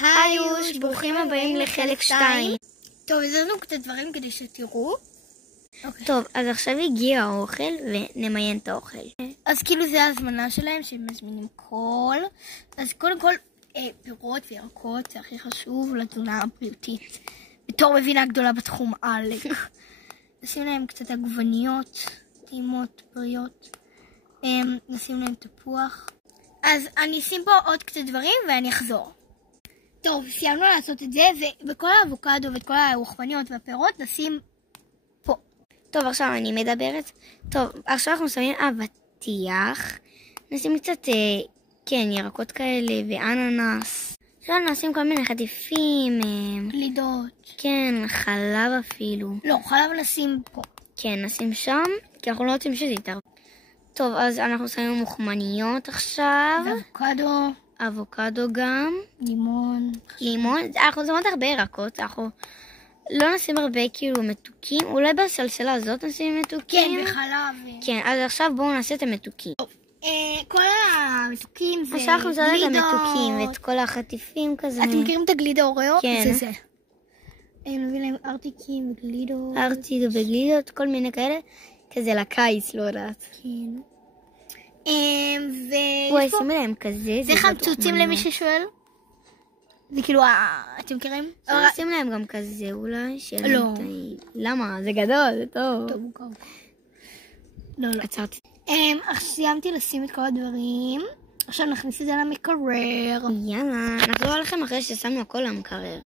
היוש, ברוכים הבאים לחלק 2. טוב, אז לנו קצת דברים כדי שתראו. טוב, אז עכשיו הגיע האוכל ונמיין את האוכל. אז כאילו זה ההזמנה שלהם שהם מזמינים קול. אז קודם כל פירות וירקות זה הכי חשוב לתזונה הבריאותית. בתור מבינה גדולה בתחום עלק. נשים להם קצת עגבניות, טעימות, בריות. נשים להם תפוח. אז אני אשים פה עוד קצת דברים ואני אחזור. טוב, סיימנו לעשות את זה, ובכל האבוקדו ואת כל הרוחמניות והפירות נשים פה. טוב, עכשיו אני מדברת. טוב, עכשיו אנחנו שמים אבטיח. נשים קצת, ירקות כאלה ואננס. עכשיו נשים כל מיני חטיפים. גלידות. כן, חלב אפילו. לא, חלב נשים פה. כן, נשים שם, כי אנחנו לא רוצים שזה יתערב. טוב, אז אנחנו שמים מוחמניות עכשיו. ואבוקדו. אבוקדו גם. לימון. אנחנו שמים הרבה ירקות, אנחנו לא נשים הרבה כאילו מתוקים. אולי בסלסלה הזאת נשים מתוקים. כן, וחלב. כן, אז עכשיו בואו נעשה את המתוקים. כל המתוקים זה עכשיו אנחנו נעשה את גלידות. המתוקים ואת כל החטיפים כזה. אתם מכירים את הגלידה אוריו? כן. זה. נביא להם ארטיקים וגלידות. ארטיק וגלידות, כל מיני כאלה. כזה לקיץ, לא יודעת. כן. וואי, שימי להם כזה. זה חמצוצים למי ששואל? זה כאילו, אתם מכירים? שים להם גם כזה אולי. לא. למה? זה גדול, זה טוב. טוב, מוכר. לא. עצרתי. סיימתי לשים את כל הדברים. עכשיו נכניס את זה למקרר. יאללה, נחזור עליכם אחרי ששמנו הכל למקרר.